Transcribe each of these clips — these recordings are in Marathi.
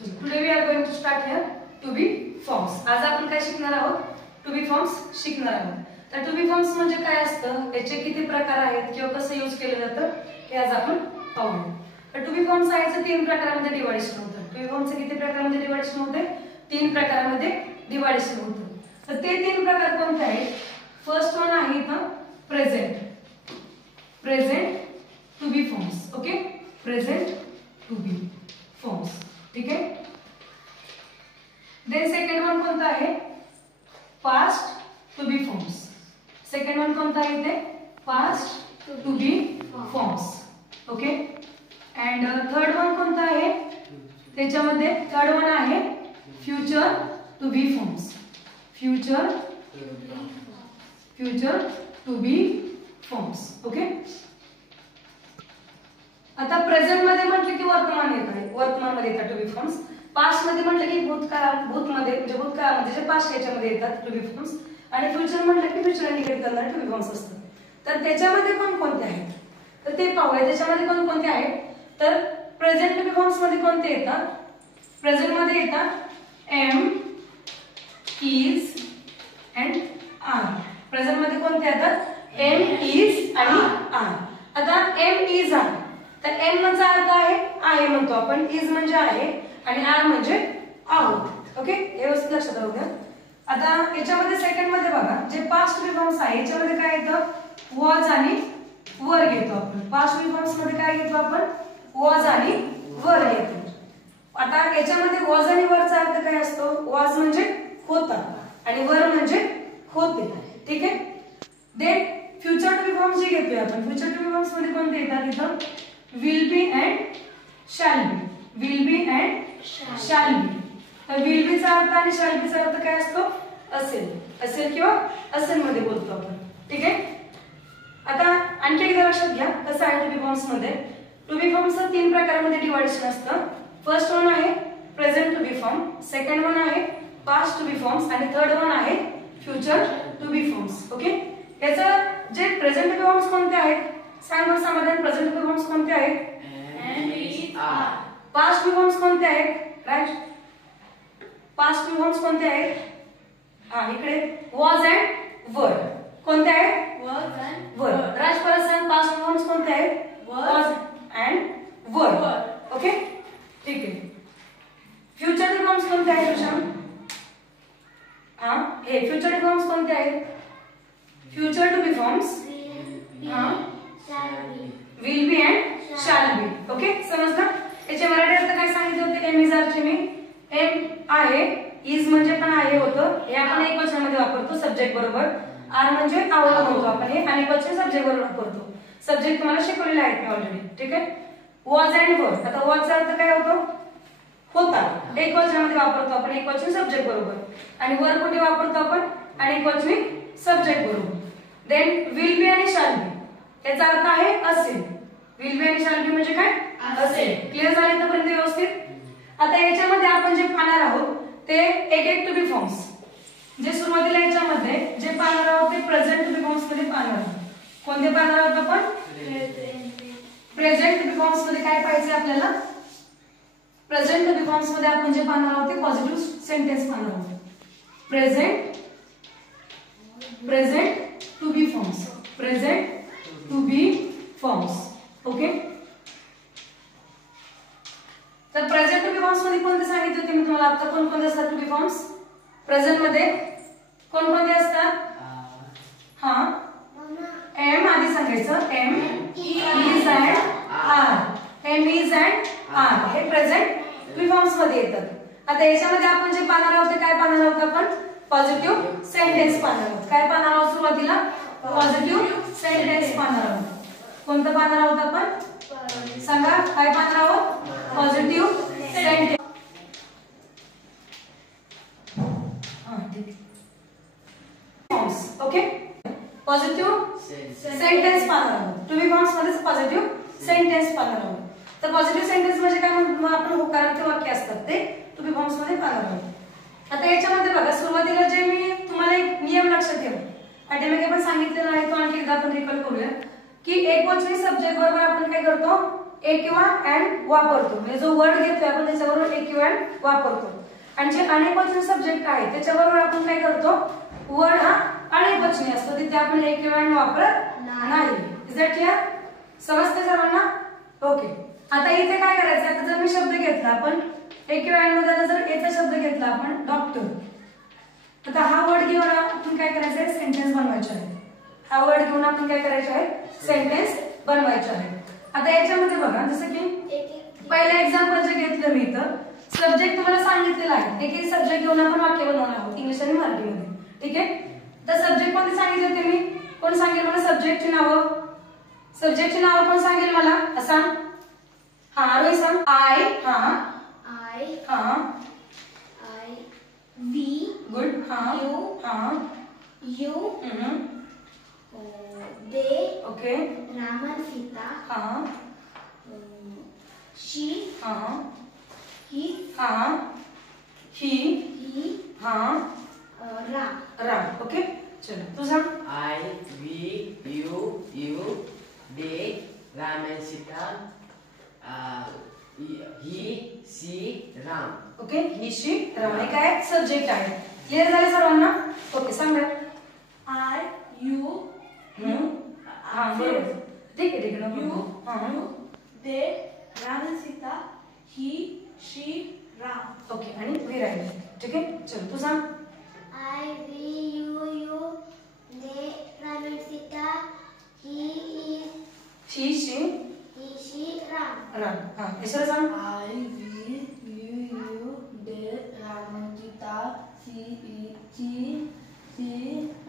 Today we are going to start here to be forms. आज आपण काय शिकणार आहोत? To be forms शिकणार आहोत. तर to be forms म्हणजे काय असतं? याचे किती प्रकार आहेत किंवा कसं यूज केलं जातं हे आज आपण पाहूया. तर to be forms आहे तीन प्रकारांमध्ये डिव्हायडेशन होतं. to be forms किती प्रकारांमध्ये डिव्हायडेशन होते? तीन प्रकारांमध्ये डिव्हायडेशन होतं. तर ते तीन प्रकार कोणते आहेत? फर्स्ट वन आहे इथं present. Present to be forms. Okay, present to be forms. ठीक आहे. देन सेकंड वन कोणता आहे? Past to be forms. Second one कोणता आहे इथे? Past to be forms. Okay. And third one कोणता आहे? त्याच्यामध्ये थर्ड वन आहे future to be forms. Future to be forms. Okay. आता प्रेझेंट मध्ये म्हटलं की वर्तमान येत आहे, वर्तमान मध्ये येतात टू बी फॉर्म्स. पास्ट मध्ये म्हटलं की भूतमध्ये म्हणजे भूतकाळामध्ये जे पास्ट याच्यामध्ये येतात टू बी फॉर्म्स. आणि फ्युचर म्हटलं की फ्युचर इंडिकेट करणारे टू बी फॉर्म्स असतात. तर त्याच्यामध्ये कोणते आहेत तर ते पाहूया. त्याच्यामध्ये कोणते आहेत तर प्रेझेंट टू बी फॉर्म्स मध्ये कोणते येतात? प्रेझेंट मध्ये येतात am, is and are. Present मध्ये कोणते येतात? एम, इज आणि आर. आता एम, इज, आर. तर एम म्हणजे अर्थ आहे म्हणतो आपण, इज म्हणजे आहे आणि आर म्हणजे आहोत. ओके, व्यवस्थित लक्षात राहू द्या. आता याच्यामध्ये सेकंड मध्ये बघा जे पास्ट टू बी फॉर्म्स आहे याच्यामध्ये काय येतं? वॉज आणि वर घेतो आपण. पास्ट टू बी फॉर्म्स मध्ये काय घेतो आपण? वॉज आणि वर घेतो. आता याच्यामध्ये वॉज आणि वरचा अर्थ काय असतो? वॉज म्हणजे होता आणि वर म्हणजे होते. ठीक आहे. Then future to be forms जे घेतोय आपण, फ्युचर टू बी फॉर्म्स मध्ये कोणते येतात? इथं will be and shall B. Will be and shall बी. तर विल बी चा अर्थ आणि शॅल बी चा अर्थ काय असतो? असेल. असेल किंवा असेल मध्ये बोलतो आपण. ठीक आहे. आता आणखी एकदा लक्षात घ्या कसं आहे टू बी फॉर्म्स मध्ये. टू बी फॉर्म्स तीन प्रकारांमध्ये डिव्हायडेशन असतं. फर्स्ट वन आहे present to be form, second one आहे पास्ट टू बी फॉर्म्स आणि थर्ड वन आहे future to be forms. Okay. याचं जे प्रेझेंट टू बी फॉर्म्स कोणते आहेत? सांग बरं समाधान. प्रेझेंट टू बी फॉर्म्स कोणते आहेत? Am, is, are. Past to be forms कोणते आहेत? Right. Past to be forms कोणते आहेत? इकडे वॉज अँड वर. कोणते आहेत? वॉज अँड वर. राज परत सांग. पास्ट टू बी फॉर्म्स कोणते आहेत? वॉज अँड वर. ओके, ठीक आहे. फ्युचर टू बी फॉर्म्स कोणते आहेत? हे फ्युचर टू बी फॉर्म्स कोणते आहेत? Future to be forms will be and shall be. Okay, समजलं? याचे मराठी अर्थ काय सांगितले होते? एम, इज, आर चे मी एम आहे, इज म्हणजे पण आहे होतं, हे आपण एक वचनामध्ये वापरतो सब्जेक्ट बरोबर. आर म्हणजे आहोत म्हणतो आपण हे आणि वचन सब्जेक्ट बरोबर वापरतो. सब्जेक्ट तुम्हाला शिकवलेला आहे मी ऑलरेडी. ठीक आहे. वॉज अँड वर. आता वॉजचा अर्थ काय होतो? होता. एक वचनामध्ये वापरतो आपण एक वचन सब्जेक्ट बरोबर. आणि वर कुठे वापरतो आपण? आणि एक वचनी सब्जेक्ट बरोबर. देन विल बी आणि शॅल बी. याचा अर्थ आहे असेल. विल बी आणि शॅल बी म्हणजे काय? असेल. क्लिअर झाले इथपर्यंत व्यवस्थित? आता याच्यामध्ये आपण जे पाहणार आहोत ते एक एक टू बी फॉर्म्स. जे सुरुवातीला याच्यामध्ये जे पाहणार आहोत ते प्रेझेंट टू बी फॉर्म्स मध्ये पाहणार आहोत. कोणते पाहणार आहोत आपण? प्रेझेंट टू बी फॉर्म्स मध्ये काय पाहिजे आपल्याला? प्रेझेंट टू बी फॉर्म्स मध्ये आपण जे पाहणार आहोत ते पॉझिटिव्ह सेंटेन्स पाहणार आहोत. Present to be forms. Present to be forms. Okay. तर प्रेझेंट टू बी फॉर्म्स मध्ये कोणते सांगितले होते मी तुम्हाला? आता कोणकोणते असतात टू बी फॉर्म्स? प्रेझेंट मध्ये कोणकोणते असतात? एम आधी सांगायचं. Am, is and are. Am, is and are हे प्रेझेंट टू बी फॉर्म्स मध्ये येतात. आता याच्यामध्ये आपण जे पाहणार आहोत ते काय पाहणार आहोत आपण? पॉझिटिव्ह सेंटेन्स पाहणार आहोत. काय पाहणार आहोत सुरुवातीला? पॉझिटिव्ह सेंटेन्स पाहणार आहोत. कोणतं पाहणार आहोत आपण? सांगा काय पाहणार आहोत? Positive sentence. Okay. Positive sentence पाहणार आहोत. टू बी फॉर्म्स मध्ये पॉझिटिव्ह सेंटेन्स पाहणार आहोत. तर पॉझिटिव्ह सेंटेन्स म्हणजे काय म्हणतो आपण? होकारार्थी वाक्य असतात ते टू बी फॉर्म्स मध्ये पाहणार आहोत. आता याच्यामध्ये बघा सुरुवातीला जे मी तुम्हाला एक नियम लक्षात ठेवा. आधी पण सांगितलेला आहे तो आणखी एकदा आपण रिकॉल करूया की एक वचनी सब्जेक्ट बरोबर आपण काय करतो? ए किंवा अँड वापरतो, म्हणजे जो वर्ड घेतोय आपण त्याच्याबरोबर ए किंवा अँड वापरतो. आणि जे अनेकवचनी सब्जेक्ट आहे त्याच्याबरोबर आपण काय करतो, वर्ड हा अनेकवचनी असतो, तिथे आपण ए किंवा अँड वापरत नाही. Is that clear? समजते सर्वांना? ओके. आता इथे काय करायचं, आता जर मी शब्द घेतला आपण ए किंवा अँड मध्ये, जर एचा शब्द घेतला आपण डॉक्टर, आता हा वर्ड घेऊन आपण काय करायचं आहे, सेंटेन्स बनवायचे आहे. हा वर्ड घेऊन आपण काय करायचे आहे, सेंटेन्स बनवायचे आहे. आता याच्यामध्ये बघा, जसं की पहिलं एक्झाम्पल जे घेतलं मी इथं, सब्जेक्ट तुम्हाला सांगितलेला आहे, एक एक सब्जेक्ट घेऊन आपण वाक्य बनवणार आहोत इंग्लिश आणि मराठीमध्ये. ठीक आहे? तर सब्जेक्ट मध्ये सांगितलं ते मी, कोण सांगेल मला सब्जेक्टची नावं? सब्जेक्टची नावं कोण सांगेल मला? सांग. हा रोहित सांग. आय. हा हा वी. गुड. हा यू. हा you. They. Okay. Raman Sita. हा शी. हा ही. हा ही ही. हा राम. राम. ओके. चलो तू सांग. I, we, you, they, Ram and Sita, he, she, Ram. Okay. He she Ram हे काय सब्जेक्ट आहे. क्लिअर झालं सर्वांना? ओके सांग. आय. यू. हा बरोबर. ठीक आहे ठीक आहे. नको. यू. हा दे. रामन Sita. He. She. Ram. Okay. आणि वी राहिले. ठीक आहे. चल तू सांग. I, we, you, they, Ram and Sita, he is, he she she, Ram. Ram. हा इसरा सांग. I, we, you, they, Raman Sita, she,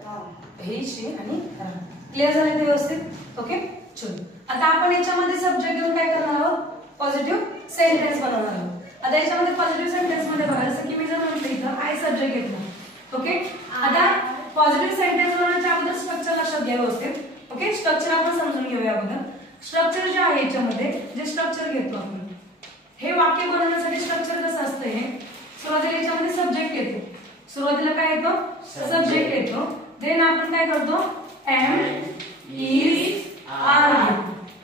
Ram. ही शी आणि राम. क्लिअर झालं ते व्यवस्थित? ओके. चलो आता आपण याच्यामध्ये सब्जेक्ट घेऊन काय करणार आहोत, पॉझिटिव्ह सेंटेन्स बनवणार आहोत. आता याच्यामध्ये पॉझिटिव्ह सेंटेन्स मध्ये बघा, जसं की मी जर म्हटलं इथं आय सब्जेक्ट घेतला. ओके. आता पॉझिटिव्ह सेंटेन्स बनवण्याच्या अगोदर स्ट्रक्चर लक्षात घ्या व्यवस्थित. ओके. स्ट्रक्चर आपण समजून घेऊया अगोदर. स्ट्रक्चर जे आहे याच्यामध्ये जे स्ट्रक्चर घेतो आपण, हे वाक्य बनवण्यासाठी स्ट्रक्चर कसं असतं, हे सुरुवातीला याच्यामध्ये सब्जेक्ट येतो. सुरुवातीला काय येतो, सब्जेक्ट येतो. देन आपण काय करतो, am, is, are.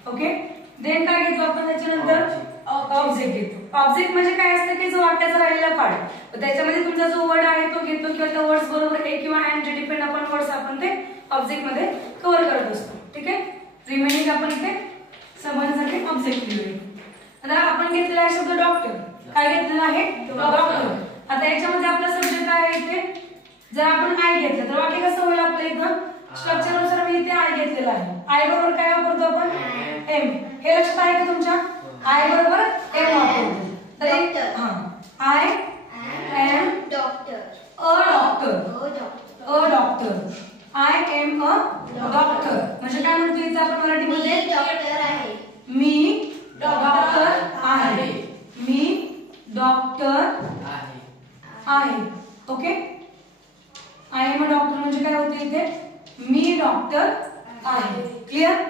Okay. Then काय घेतो आपण त्याच्यानंतर, ऑब्जेक्ट घेतो. ऑब्जेक्ट म्हणजे काय असतं की जो वाक्याचा राहिलेला पार्ट, त्याच्यामध्ये तुमचा जो वर्ड आहे तो घेतो किंवा त्या वर्ड्स बरोबर ए किंवा अँड जे डिपेंड अपॉन वर्ड्स आपण ते ऑब्जेक्ट मध्ये कव्हर करत असतो. ठीक आहे. रिमेनिंग आपण इथे समजण्यासाठी ऑब्जेक्ट लिहूया. आता आपण घेतलेला आहे शब्द डॉक्टर. काय घेतलेला आहे, डॉक्टर. आता याच्यामध्ये आपला सब्जेक्ट आहे इथे, जर आपण आय घेतलं तर वाक्य कसं होईल आपल्या इथं, स्ट्रक्चर नुसार मी इथे आय घेतलेला आहे. आय बरोबर काय वापरतो आपण, एम. हे लक्षात आहे का तुमच्या? आय बरोबर एम वापरतो. तर हा I am Doctor. A doctor. doctor. A doctor. I am a doctor म्हणजे काय म्हणतो इथे आपण मराठीमध्ये, मी डॉक्टर आहे. मी डॉक्टर आहे. मी डॉक्टर आहे. Okay. I am a doctor म्हणजे काय होते इथे, मी डॉक्टर आहे. क्लिअर?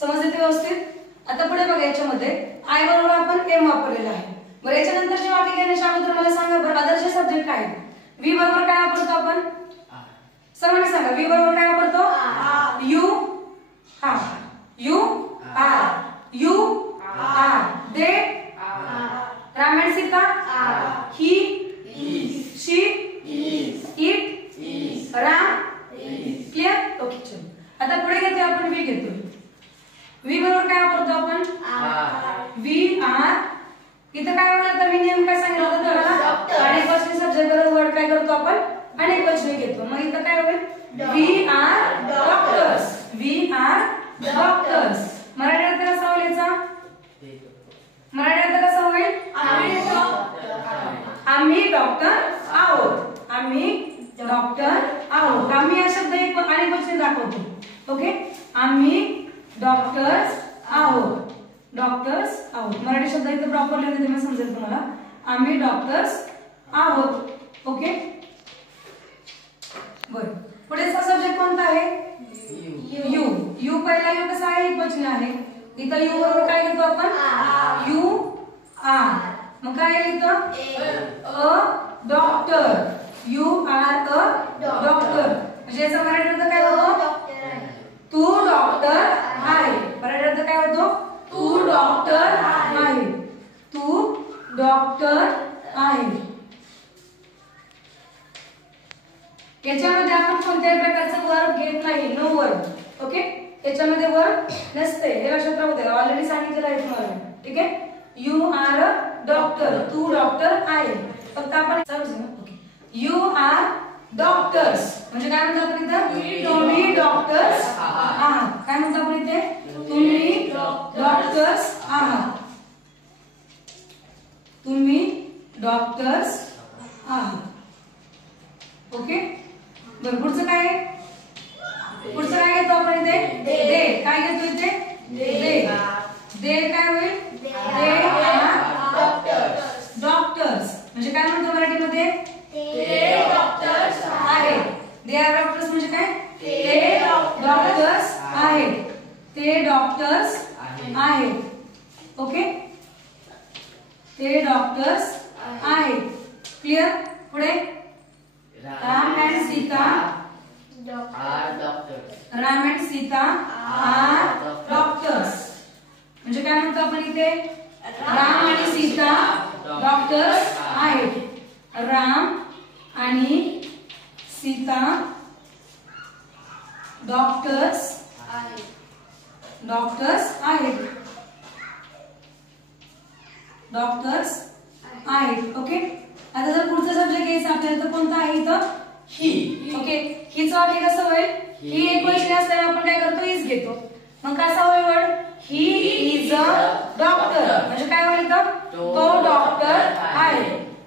समजते ते व्यवस्थित? आता पुढे बघा, याच्यामध्ये आय बरोबर आपण एम वापरलेला आहे. बरं याच्यानंतर जे वाक्य घेण्याच्या अगोदर मला सांगा बरं अदर जे सब्जेक्ट आहेत, वी बरोबर काय वापरतो आपण, सर्वांनी सांगा. वी बरोबर काय वापरतो, यू. हा you are. You are. They Ram and Sita. He she it Ram. Clear? Okay. चलो आता पुढे घेते आपण वी घेतो. वी बरोबर काय वापरतो आपण, वी आर. इथं काय होतं, आता मी नेम काय सांगितलं होतं तुम्हाला, अनेक वचनी सब्जेक्ट बरोबर वर्ड काय करतो आपण, अनेक वचनी घेतो. मग इथं काय होईल, we are doctors. We are doctors. Marathi अर्थ कसा होईल याचा, मराठी अर्थ कसा होईल, आम्ही डॉक्टर आहोत. आम्ही डॉक्टर आहोत. आम्ही हा शब्द एक अनेक वचनी दाखवतो. ओके. आम्ही डॉक्टर्स आहोत. डॉक्टर्स आहोत. मराठी शब्द इथे प्रॉपरली होते तेव्हा समजेल तुम्हाला. आम्ही डॉक्टर्स आहोत. ओके. बरं पुढेचा सब्जेक्ट कोणता आहे, यू. यू पहिला यू कसा आहे, एक वचन आहे. इथं यू बरोबर काय घेतो आपण, यू आर. मग काय इथं, a doctor. You are a doctor म्हणजे याचा मराठी अर्थ काय होतो, तू डॉक्टर आहे. मराठी अर्थ काय होतो, तू डॉक्टर आहे. तू डॉक्टर आहे. याच्यामध्ये आपण कोणत्याही प्रकारचं वर्ब घेत नाही. No verb. ओके. याच्यामध्ये वर्ब नसते. हे लक्षात राहू द्या. ऑलरेडी सांगितलेलं आहे तुम्हाला. ठीक आहे. You are a doctor. तू डॉक्टर आहे. फक्त आपण समजू. ओके. यू आर डॉक्टर्स म्हणजे काय म्हणतो आपण इथं? तुम्ही डॉक्टर्स आहात. काय म्हणतो आपण इथे? तुम्ही डॉक्टर्स आहात. तुम्ही डॉक्टर्स आहात. ओके. बरं पुढचं काय आहे? पुढचं काय घेतो आपण इथे? दे. काय घेतो इथे? दे. दे काय होईल? दे आर डॉक्टर्स म्हणजे काय म्हणतो मराठीमध्ये? ते डॉक्टर्स आहेत. दे आर डॉक्टर्स म्हणजे काय? ते डॉक्टर्स आहेत. ते डॉक्टर्स आहेत. ओके. ते डॉक्टर्स आहेत. क्लिअर. पुढे Ram and Sita are doctor. Ram and Sita are doctors म्हणजे काय म्हणतो आपण इथे? राम आणि सीता डॉक्टर्स आहेत. राम आणि सीता डॉक्टर्स आहेत. डॉक्टर्स आहेत. ओके. आता जर पुढचा सब्जेक्ट घ्यायचा आपल्याला तर कोणता आहे इथं? ही. ओके. हीच वाक्य कसं होईल? ही एक वचनी असल्याने आपण काय करतो? इज घेतो. मग कसा होईल word? He is a doctor म्हणजे काय होईल इथं? तो डॉक्टर आहे.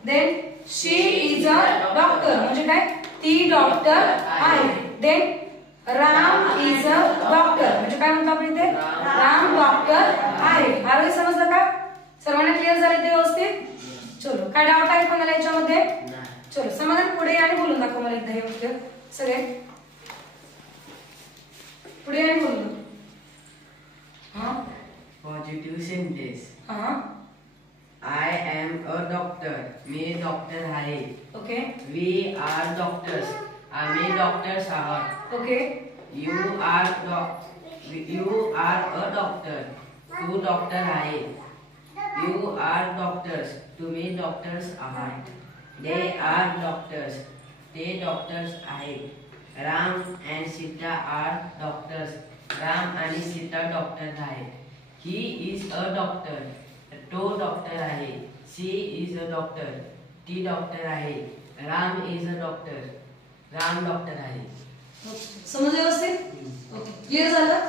Then she is a doctor म्हणजे काय? ती डॉक्टर आहे. Then Ram is a doctor म्हणजे काय म्हणतो आपण इथे? राम डॉक्टर आहे. आरोग्य समजलं का? सर्वांना क्लिअर झाले ते व्यवस्थित? चलो. काय डाऊट आहे कोणाला याच्यामध्ये? चलो समाधान पुढे आणि बोलून दाखव मला एकदा हे वाक्य सगळे पुढे आणि बोलून. हा. Positive sentence. हा. I am a doctor. मी डॉक्टर आहे. ओके. We are doctors. आम्ही डॉक्टर्स आहोत. Okay. You are a doctor. तू डॉक्टर आहे. You are doctors. तुम्ही डॉक्टर्स आहात. They are doctors. ते डॉक्टर्स आहेत. Ram and Sita are doctors. Ram आणि सीता डॉक्टर आहेत. He is a doctor. तो डॉक्टर आहे. She is a doctor. ती डॉक्टर आहे. Ram is a doctor. Ram doctor आहे. समजलं व्यवस्थित? ओके. क्लिअर झालं?